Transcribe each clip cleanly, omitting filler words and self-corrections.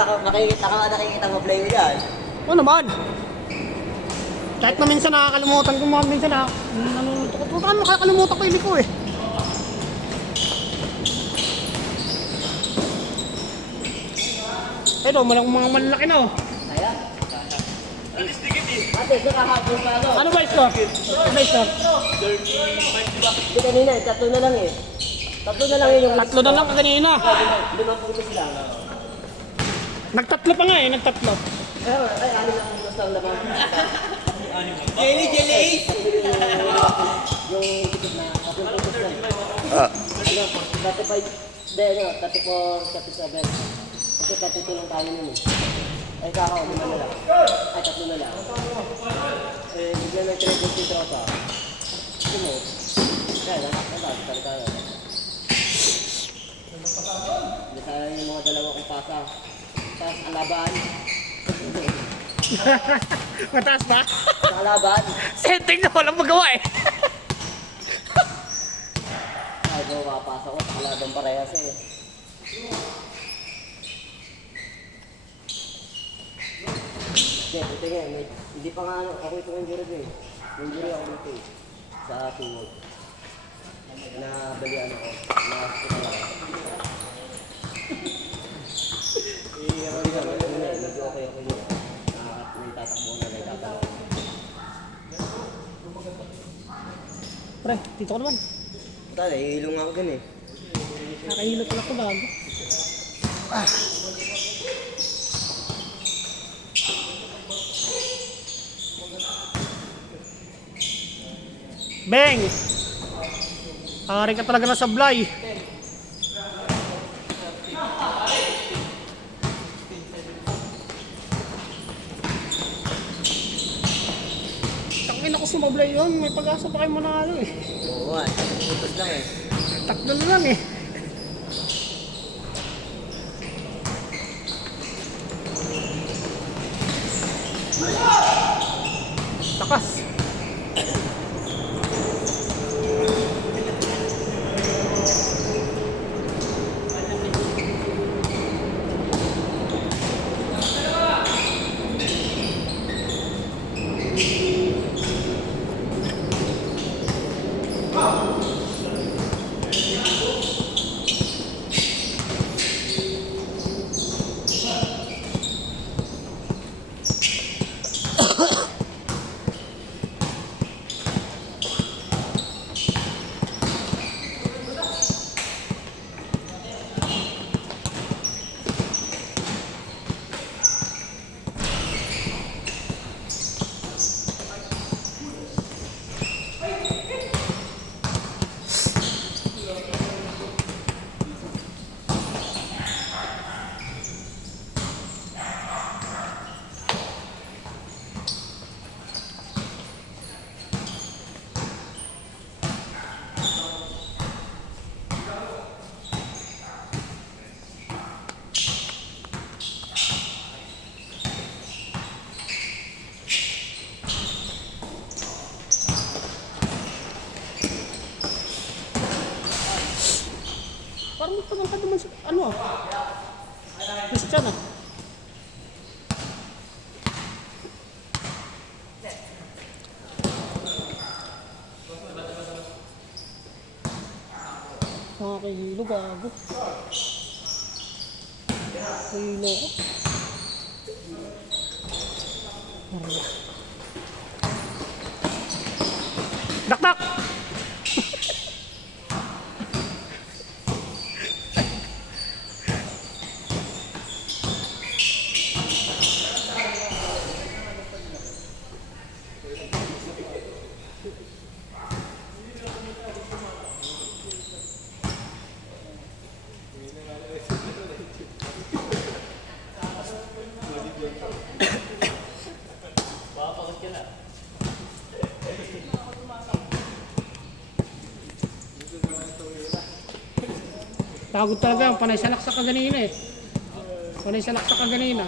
Nakikita mo play mo yan. Oo naman. Kahit na minsan nakakalimutan ko mga minsan na nanunuto ko. Huwag ka makakalimutan ko hindi ko eh. Eh do, malang mga malalaki na oh. Kaya? Ate, ito kahapon pa ano? Ano ba score? Ano ba score? 35, di kanina eh, tatlo na lang eh. Tatlo na lang yun yung... Tatlo na lang kanina. 5 putos lang. Nagtatlo pa nga eh, nagtatlo. Pero, ay, anim lang putos lang naman. Jelly Ace! Yung tikit na, 10 putos lang. Ano, 35, hindi, ano, 34, 37. Kasi 32 lang tayo nun eh. Ay, kakao, 5 na lang. Ay, 3 na lang. Eh, bigyan ng 3 putos yung tropa. Gusto mo? Kaya, nakakita tayo. Hindi tayo yung mga dalawa kong pasa. Tapos alaban. Mataas ba? Sa alaban. Setting na walang magawa eh. Ay, go, kapasa ko. Sa alaban parehas eh. Hindi, tingin. Hindi pa nga ano. Ako ito yung injury eh. Injury ako dito eh. Sa teamwork. Nabalian ako. Na-hospital ako. Medyo okay ako yun. May tatakbo na may tatakbo. Pre, dito ka naman. Tala, ihilong ako dun eh. Nakahilot lang ako bago. Beng! Hari ka talaga na sablay. Tangin ako sumablay yun. May pag-asa pa kayo manalo eh. Oo nga, putos lang eh. Tatlo na lang eh. Takas. Parang magpagangkad naman sa, ano ah. Christian ah. Nakakahilo gago. Hilo ko. Dakdak! Pagod talaga yan, panay salaksak ka ganina eh. Panay salaksak ka ganina.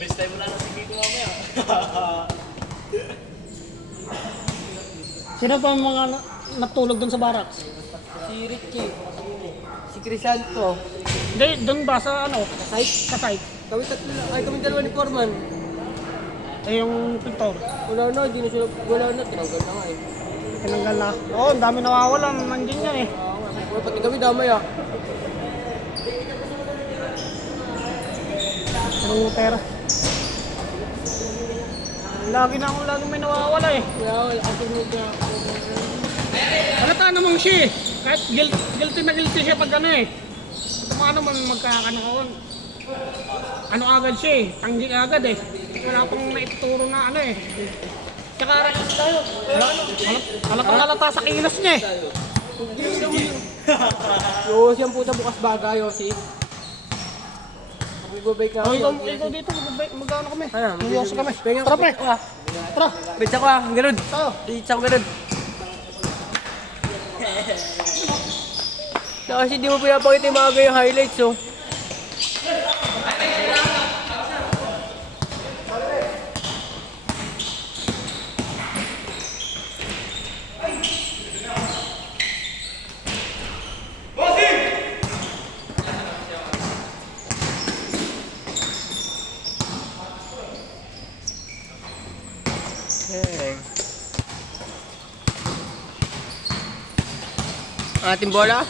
Best time mo na si Kiko mamaya. Sino pa mga natulog doon sa barracks? Si Richie. Si Crisanto. Hindi, doon ba sa ano? Sa site. Sa site. Kami tatlo lang. Ay, kami dalawa ni Foreman. Eh, yung pintor. Wala na, di na sila. Wala na, tinanggal na nga eh. Tinanggal na. Oo, ang dami nawawala. Nandiyan yan eh. Wala, pati kami damay ah. Router. Lagi may nawawala eh. Wala, ako mo kaya. Halata namang siya eh. Kahit guilty na guilty siya pag ano eh. Kung ano man magkakanakawan. Ano agad siya eh. Tanggi agad eh. Wala pang naituturo na ano eh. Tsaka halata sa kilos niya eh. Yo, siyang puta bukas baga, Yossi. Magbabay ka. Oh, ikaw dito, mag-ano kami. Ano? Mag-iossi kami. Pengen Tara pre. Tara. Bitsa ko ah, ganun. Tayo. Bitsa ko ganun. Na kasi di mo pinapakita yung mga yung highlights oh. Ating bola.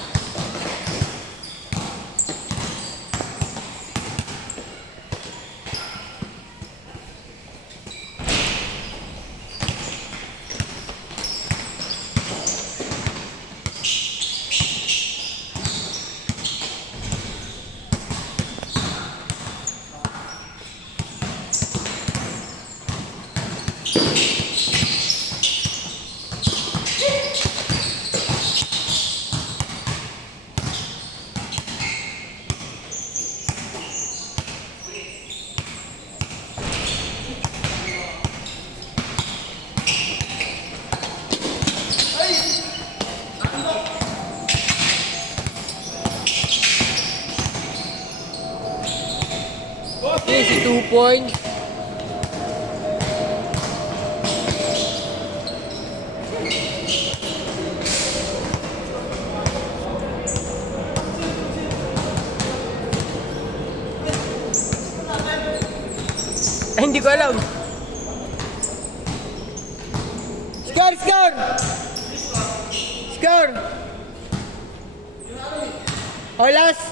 Easy 2 points. Ay, hindi ko alam. Score! Score! Score! Oh, last!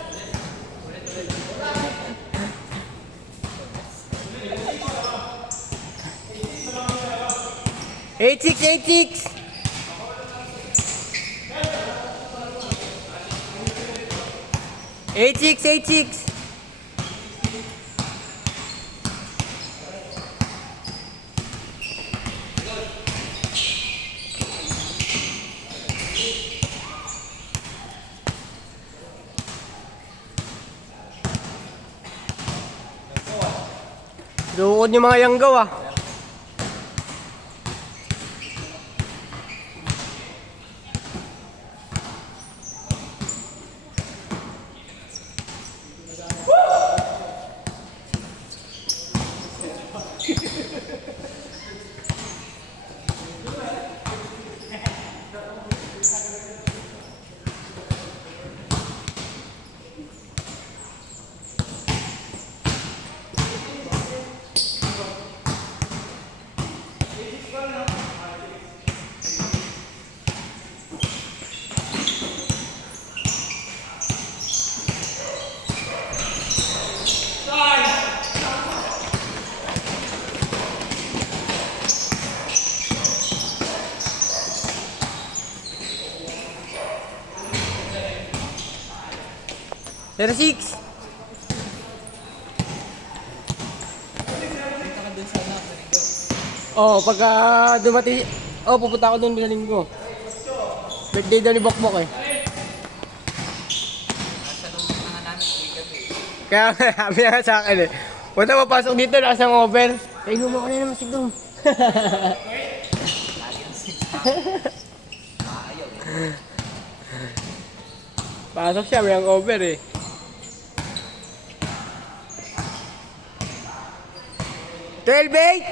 Eight six, 8-6. Lukod yung mga yanggaw ah. Zero 6. Oh, pagka dumating, pupunta ako doon bilang linggo. Birthday daw ni Bokbok eh. Kaya sabi nga sa akin eh, punta mapasok dito, nakasang over. Ay, gumawa na naman si Dom. Pasok siya, may over eh. Twelve-8!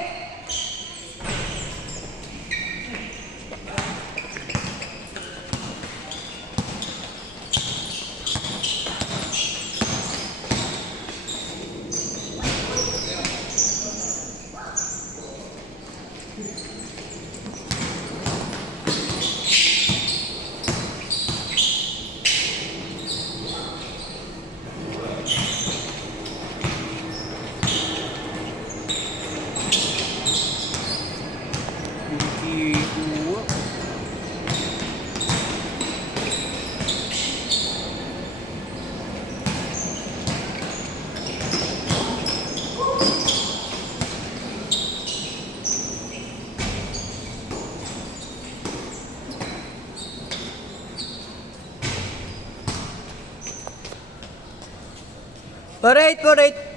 4-8, 4-8.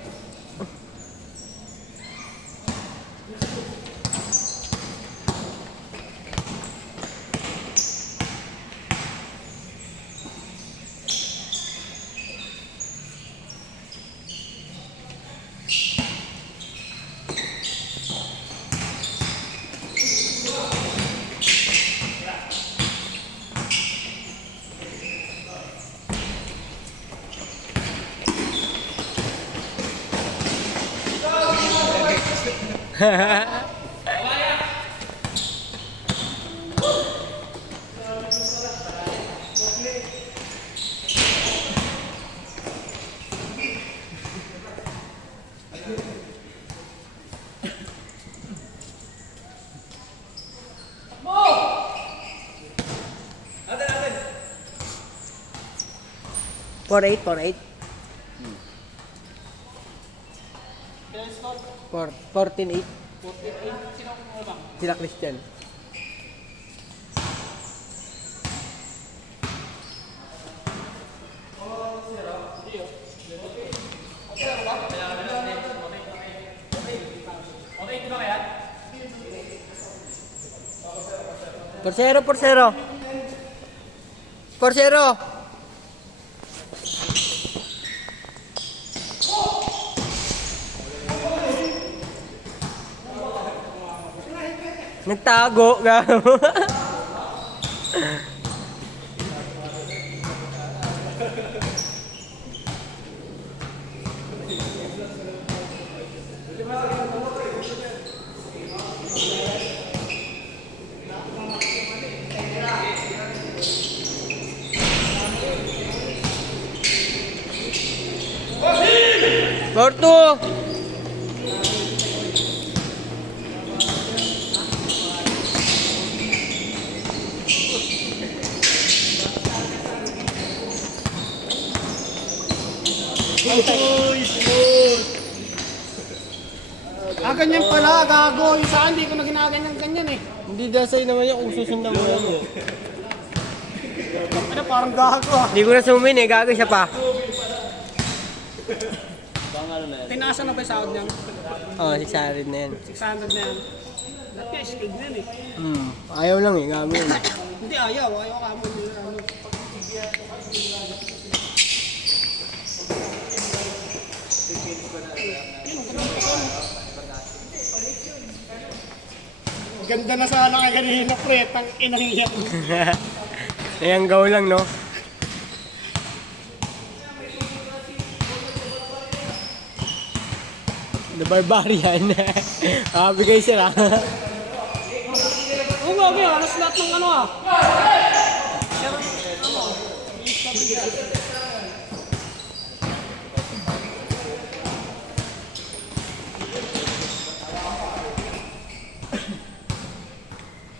Four eight, 4-8. 14-8. Sila Christian. Por cero. Nagtago, gago. Porto. Ganyan pala, gago. Yung saan, hindi ko na ginaganyan ganyan eh. Hindi dasay naman yan kung susundan mo lang mo. Ano, parang gago ah. Hindi ko na sumin eh, gago siya pa. Tinasan na ba yung sahod niyan? Oo, 600 na yan. 600 na yan. Dati skid na yan eh. Ayaw lang eh, gago yun. Hindi ayaw ka mo nila. Ano. Ganda na sana kay kanina pre, tang inangyak mo. Ayan, gaw lang, no? The Barbarian. Bigay sila. Oo nga, alas lahat ng ano ah.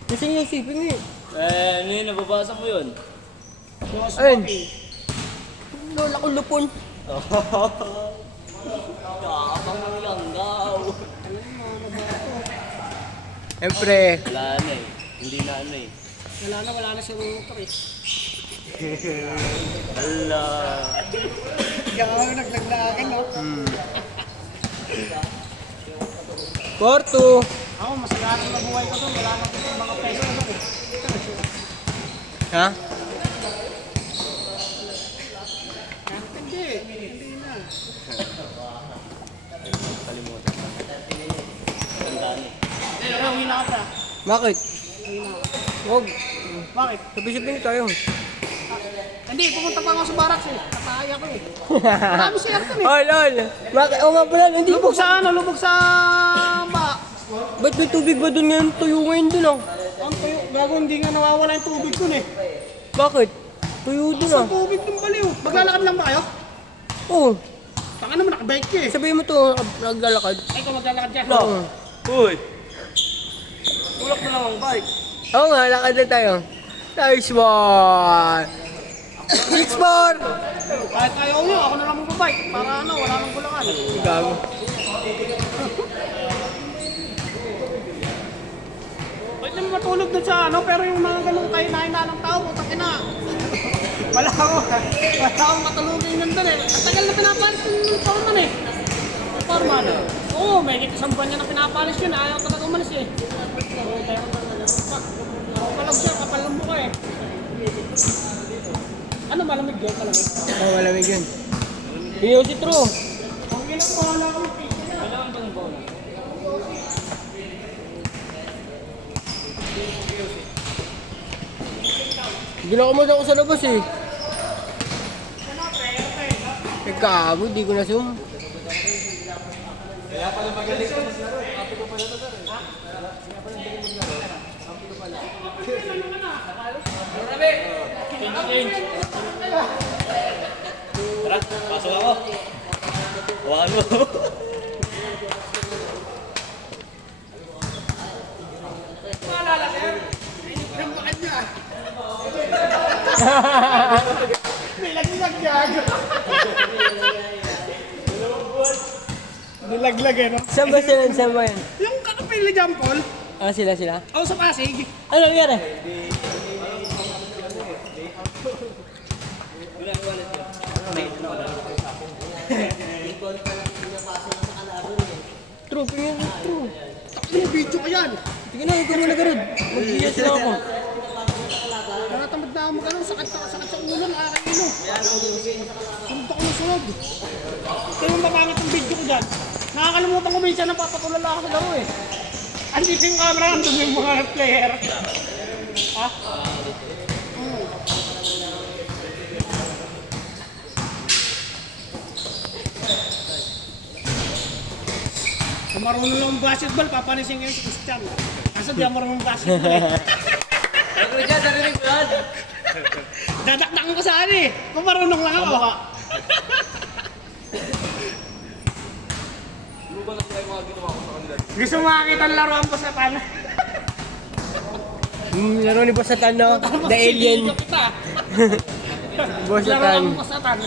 Kasi yung sipin eh. Ano yun, nababasa mo yun? Ayun. Lola ko lupon. Kakapang mo lang, gaw. Siyempre. Wala na eh. Hindi na ano eh. Wala na siya motor eh. Hala. Gago, naglaglagan no? Porto. Ako, masagaran na buhay ko doon. Wala na mga peso doon eh. Ha? Hindi na. Kalimutan. Tandaan eh. Pero uwi na ka pa. Bakit? Huwag. Bakit? Sabi-sabihin tayo. Hindi, pumunta pa ako sa barracks eh. Kataya ko eh. Marami siya ito eh. Oh, lol. Bakit? Oo nga pala, hindi po. Lubog sa ba? Ba't may tubig ba doon ngayon? Tuyo ngayon doon ah. Ang tuyo, gago hindi nga nawawala yung tubig ko eh. Bakit? Tuyo doon ah. Sa tubig ng baliw. Maglalakad lang ba kayo? Oo. Tanga naman, nakabike ka eh. Sabihin mo to, naglalakad. Ay, kung maglalakad ka. Oo. Uy! Tulak mo lang ang bike. Oo nga, lakad na tayo. Nice one! 6-4! Kahit ayaw nyo, ako na lang magbabike. Para ano, wala nang bulangan. Gago. Pwede naman matulog doon sa ano, pero yung mga ganun kayo na ng tao, putang ina. Wala akong matulungin nandun eh. Ang tagal na pinapalis yung foreman eh. Yung foreman. Oo, may isang buwan niya na pinapalis yun. Ayaw talaga umalis eh. Oo, pero malag siya, kapal ng mukha eh. Ano, malamig yun? Malamig? Oo, malamig yun. Iyo si True. Ang ilang bahala ko. Kailangan ba ng bola? Gila ko mo ako sa labas eh. Nagkabo, di ko na zoom. Kaya pala magaling ka mas laro. Tara, pasok ako. Hawakan mo. Maalala sir, pinagbukan niya. Nilaglag yan. Nilaglag eh, no? Saan ba sila? Saan ba yan? Yung kakapili dyan, Paul. Ah, sila? O sa Pasig. Ano nangyari? True, tingin mo, true. Takbo video ko yan. Tingin na, ikaw muna garod. Mag-iya sila ako. Tinatamad na ako mag-ano, sakit sa ulo, nakakailo. Suntok na sunod. Ito yung mapangit ang video ko dyan. Nakakalimutan ko minsan na papatulala ako sa laro eh. Andito yung camera, andun yung mga player. Ha? Kung marunong lang basketball, papanisin kayo si Christian. Kaso di ako marunong basketball eh. Ay, ko dyan, narinig ko yan. Dadakdakan ko saan eh. Kung marunong lang ako. Gusto mo makakita ang laruan po sa pan? Laro ni Boss Satan, no? The Alien. Boss Satan. Laruan po sa pan.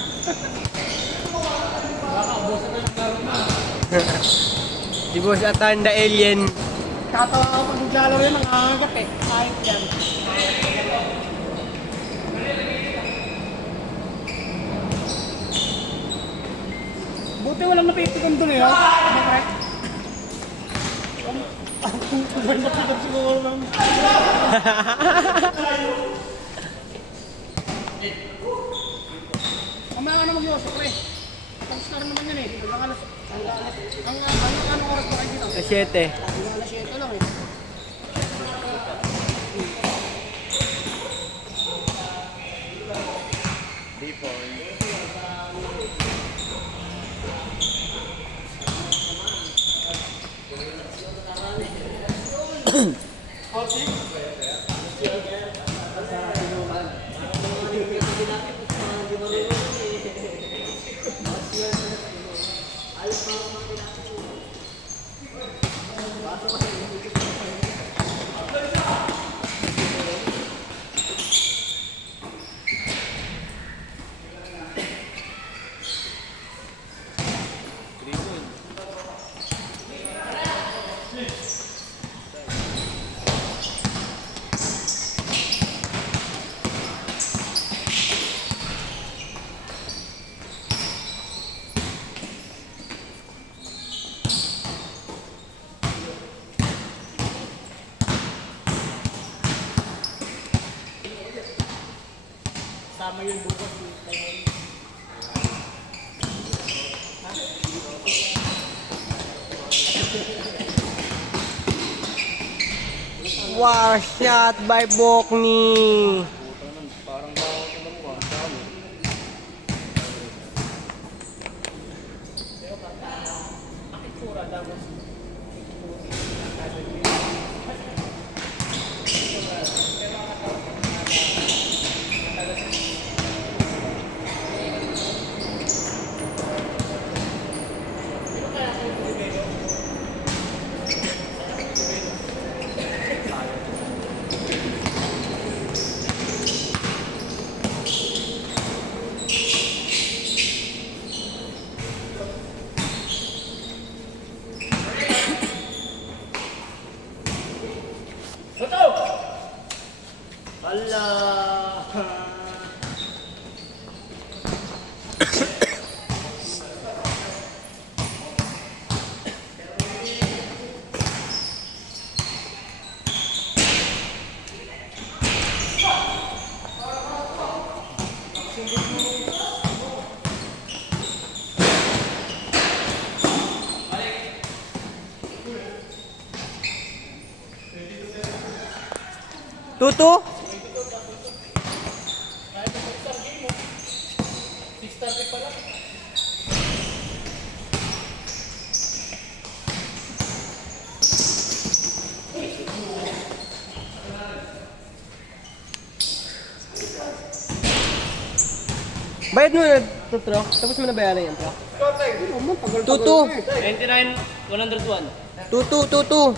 Si Boss Satan, The Alien. Tatawa ako pag naglalaro yun, nangangagat eh. Kahit yan. Buti walang napipikon dun eh. Ano, pre? Ang napikon siguro lang. Mamaya ka na mag-iosok, pre. Tapos na rin naman yun eh. Anong oras ba kayo dito? 7. Alas 7 lang eh. Tama yun bukas. Wow, shot by Bokni. Tutu? Bayad mo na ito, Tro. Tapos mo na bayaran yan, Tro. Tutu. 29,101. Tutu, tutu.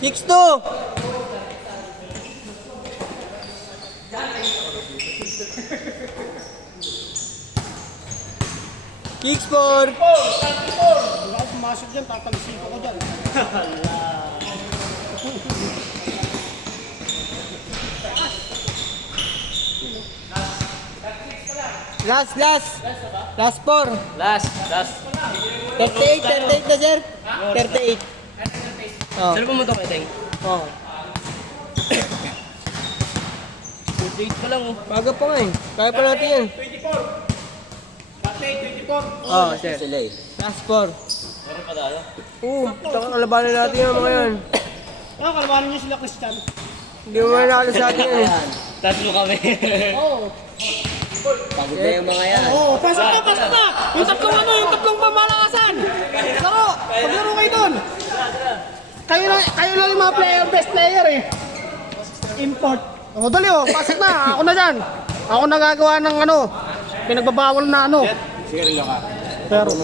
Six two. Six four. Wala ako pumasok dyan, tatalisin ako dyan. Last four. Last. 38 na, sir. 38. Oh. Saan pumunta kayo, Teng? Oh. 48 pa lang, oh. Baga pa nga eh. Kaya pa natin yan. 24. Dati, 24. Oh, sir. Sila eh. Last four. Meron pa tayo. Takang kalabanan natin yung mga yan. Ano, kalabanin niyo sila, Christian? Hindi mo nakala sa atin yan eh. Tatlo kami. Oo. Pagod na yung mga yan. Oo, pasok na, pasok na! Yung tatlong pamalasan! Laro! Paglaro kayo doon! Kayo lang yung mga best player eh. Import. O, dali oh, pasok na! Ako na dyan! Ako na gagawa ng ano, pinagbabawal na ano. Sigarilyo ka. Pero,